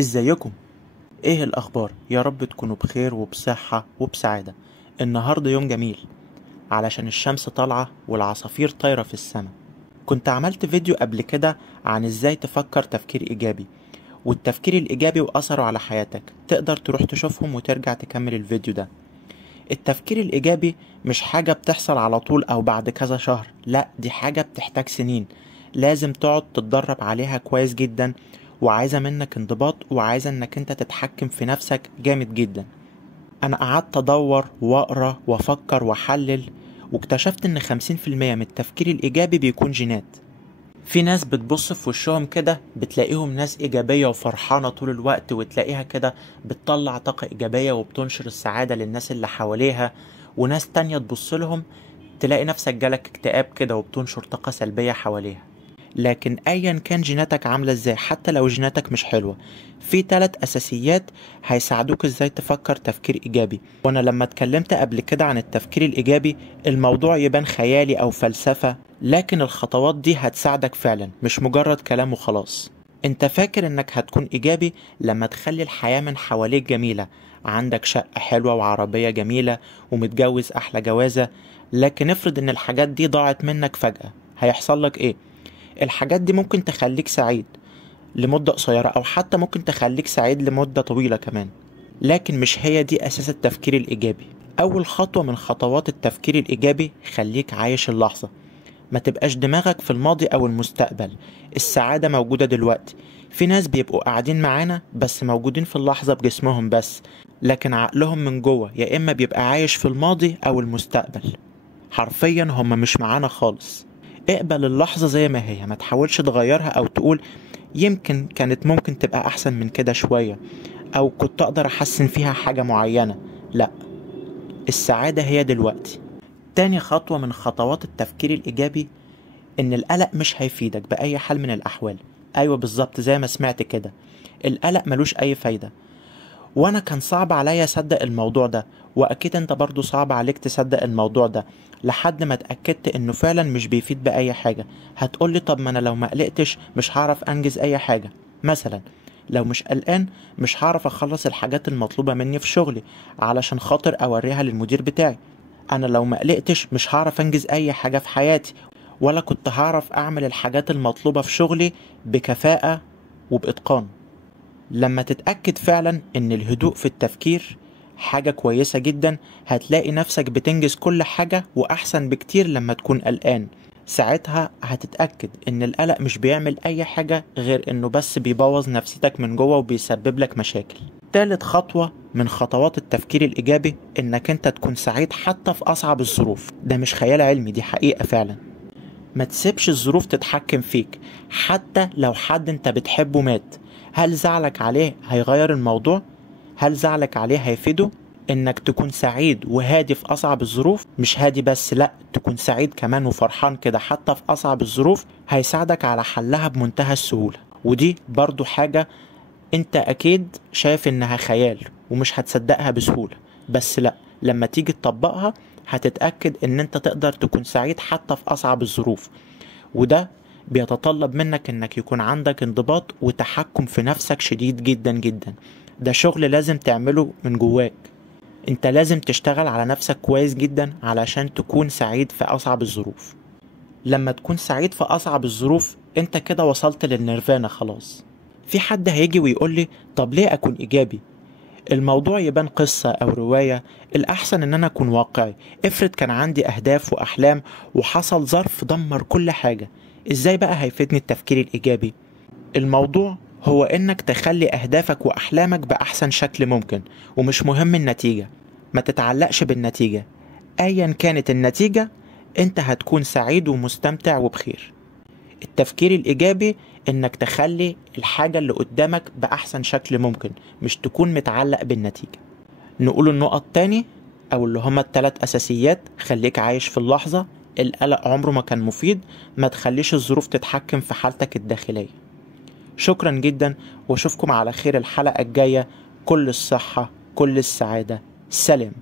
ازيكم؟ ايه الاخبار؟ يا رب تكونوا بخير وبصحة وبسعادة. النهاردة يوم جميل علشان الشمس طالعة والعصافير طايرة في السماء. كنت عملت فيديو قبل كده عن ازاي تفكر تفكير ايجابي والتفكير الايجابي واثره على حياتك. تقدر تروح تشوفهم وترجع تكمل الفيديو ده. التفكير الايجابي مش حاجة بتحصل على طول او بعد كذا شهر، لا دي حاجة بتحتاج سنين. لازم تقعد تتدرب عليها كويس جدا، وعايزة منك انضباط، وعايزة انك انت تتحكم في نفسك جامد جدا. انا قعدت ادور واقرا وافكر واحلل، واكتشفت ان 50% من التفكير الايجابي بيكون جينات. في ناس بتبص في وشهم كده بتلاقيهم ناس ايجابية وفرحانة طول الوقت، وتلاقيها كده بتطلع طاقة ايجابية وبتنشر السعادة للناس اللي حواليها. وناس تانية تبص لهم تلاقي نفسك جالك اكتئاب كده وبتنشر طاقة سلبية حواليها. لكن ايا كان جيناتك عاملة ازاي، حتى لو جيناتك مش حلوة، في 3 اساسيات هيساعدوك ازاي تفكر تفكير ايجابي. وانا لما اتكلمت قبل كده عن التفكير الايجابي الموضوع يبان خيالي او فلسفة، لكن الخطوات دي هتساعدك فعلا، مش مجرد كلام وخلاص. انت فاكر انك هتكون ايجابي لما تخلي الحياة من حواليك جميلة، عندك شقة حلوة وعربية جميلة ومتجوز احلى جوازة. لكن افرض ان الحاجات دي ضاعت منك فجأة، هيحصل لك ايه؟ الحاجات دي ممكن تخليك سعيد لمدة قصيرة، أو حتى ممكن تخليك سعيد لمدة طويلة كمان، لكن مش هي دي أساس التفكير الإيجابي. أول خطوة من خطوات التفكير الإيجابي خليك عايش اللحظة. ما تبقاش دماغك في الماضي أو المستقبل. السعادة موجودة دلوقتي. في ناس بيبقوا قاعدين معانا بس موجودين في اللحظة بجسمهم بس، لكن عقلهم من جوه يا إما بيبقى عايش في الماضي أو المستقبل. حرفيا هم مش معانا خالص. اقبل اللحظة زي ما هي، ما تحاولش تغيرها او تقول يمكن كانت ممكن تبقى احسن من كده شوية، او كنت اقدر احسن فيها حاجة معينة. لا، السعادة هي دلوقتي. تاني خطوة من خطوات التفكير الايجابي ان القلق مش هيفيدك بأي حال من الاحوال. ايوه بالظبط زي ما سمعت كده، القلق ملوش اي فايدة. وانا كان صعب عليا اصدق الموضوع ده، واكيد انت برضو صعب عليك تصدق الموضوع ده، لحد ما اتأكدت انه فعلا مش بيفيد بأي حاجة. هتقولي طب ما انا لو ما قلقتش مش هعرف انجز اي حاجة. مثلا لو مش قلقان مش هعرف اخلص الحاجات المطلوبة مني في شغلي علشان خاطر اوريها للمدير بتاعي. انا لو ما قلقتش مش هعرف انجز اي حاجة في حياتي، ولا كنت هعرف اعمل الحاجات المطلوبة في شغلي بكفاءة وبإتقان. لما تتأكد فعلا ان الهدوء في التفكير حاجة كويسة جدا، هتلاقي نفسك بتنجز كل حاجة وأحسن بكتير لما تكون قلقان. ساعتها هتتأكد ان القلق مش بيعمل اي حاجة غير انه بس بيبوظ نفسيتك من جوه وبيسبب لك مشاكل. تالت خطوة من خطوات التفكير الإيجابي انك انت تكون سعيد حتى في أصعب الظروف. ده مش خيال علمي، دي حقيقة فعلا. ما تسيبش الظروف تتحكم فيك. حتى لو حد انت بتحبه مات، هل زعلك عليه هيغير الموضوع؟ هل زعلك عليه هيفيده؟ انك تكون سعيد وهادي في اصعب الظروف، مش هادي بس، لا تكون سعيد كمان وفرحان كده حتى في اصعب الظروف، هيساعدك على حلها بمنتهى السهولة. ودي برضو حاجة انت اكيد شايف انها خيال ومش هتصدقها بسهولة، بس لا، لما تيجي تطبقها هتتأكد ان انت تقدر تكون سعيد حتى في اصعب الظروف. وده بيتطلب منك انك يكون عندك انضباط وتحكم في نفسك شديد جدا جدا. ده شغل لازم تعمله من جواك. انت لازم تشتغل على نفسك كويس جدا علشان تكون سعيد في اصعب الظروف. لما تكون سعيد في اصعب الظروف انت كده وصلت للنيرفانا خلاص. في حد هيجي ويقولي طب ليه اكون ايجابي؟ الموضوع يبان قصة او رواية. الاحسن ان انا اكون واقعي. افرض كان عندي اهداف واحلام وحصل ظرف دمر كل حاجة، ازاي بقى هيفيدني التفكير الايجابي؟ الموضوع هو انك تخلي اهدافك واحلامك باحسن شكل ممكن، ومش مهم النتيجة. ما تتعلقش بالنتيجة، ايا كانت النتيجة انت هتكون سعيد ومستمتع وبخير. التفكير الايجابي انك تخلي الحاجة اللي قدامك باحسن شكل ممكن، مش تكون متعلق بالنتيجة. نقول النقط تاني، او اللي هما ال3 اساسيات: خليك عايش في اللحظة، القلق عمره ما كان مفيد، ما تخليش الظروف تتحكم في حالتك الداخلية. شكرا جدا، واشوفكم على خير الحلقة الجاية. كل الصحة، كل السعادة، سلام.